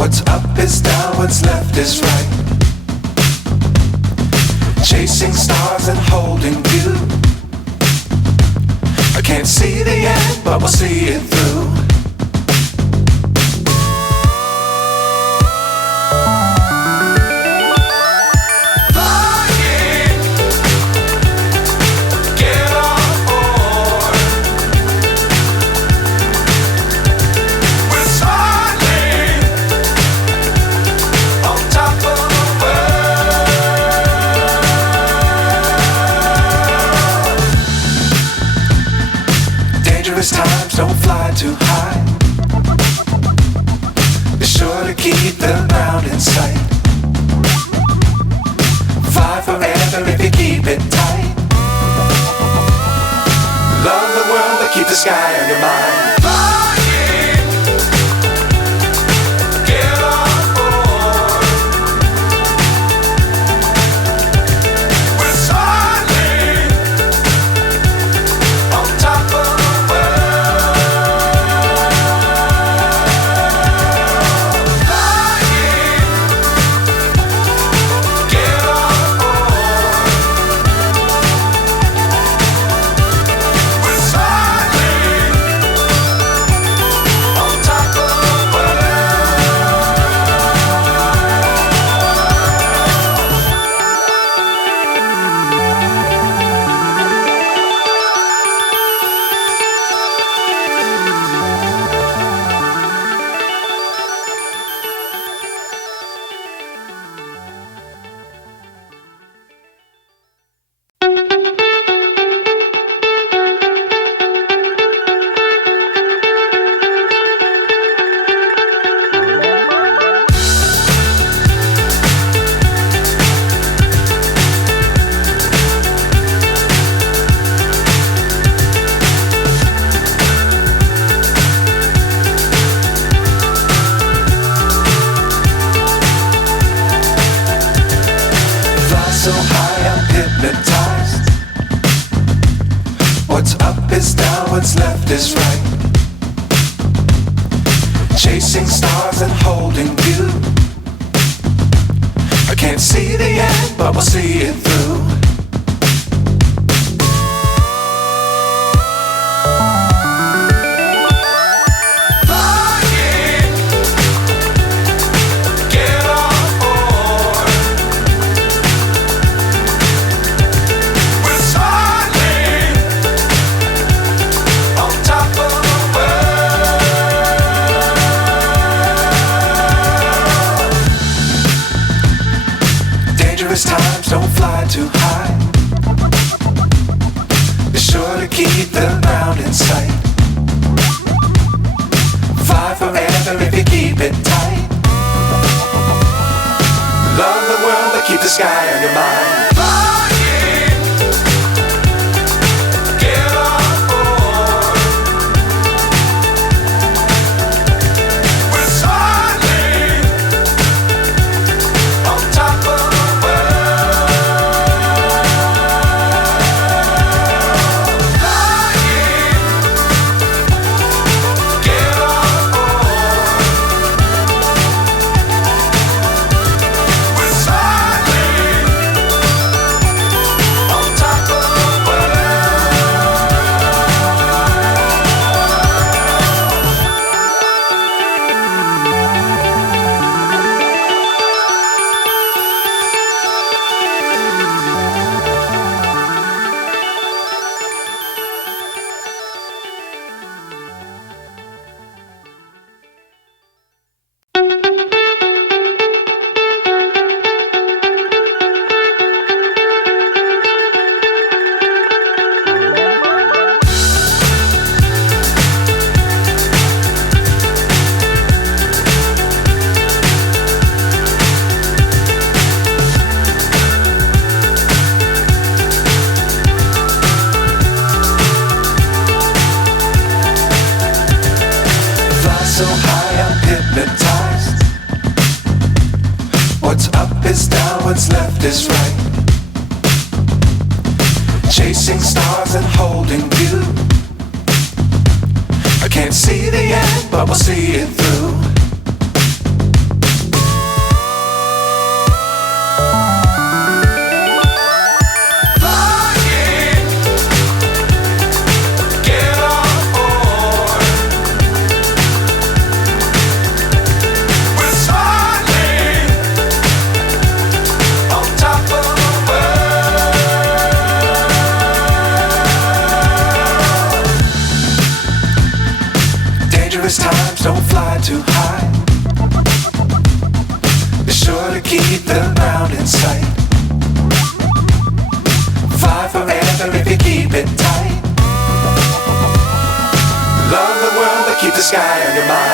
What's up is down, what's left is right. Chasing stars and holding you. I can't see the end, but we'll see it through. Times don't fly too high. Be sure to keep the ground in sight. Fly forever if you keep it tight. Love the world but keep the sky on your mind. So high I'm hypnotized. What's up is down, what's left is right. Chasing stars and holding you. I can't see the end, but we'll see it through. Times don't fly too high. Be sure to keep the ground in sight. Fly forever if you keep it tight. Love the world but keep the sky on your mind. So high I'm hypnotized. What's up is down, what's left is right. Chasing stars and holding you. I can't see the end, but we'll see it through. don't fly too high. Be sure to keep the ground in sight. Fly forever if you keep it tight. Love the world, but keep the sky on your mind.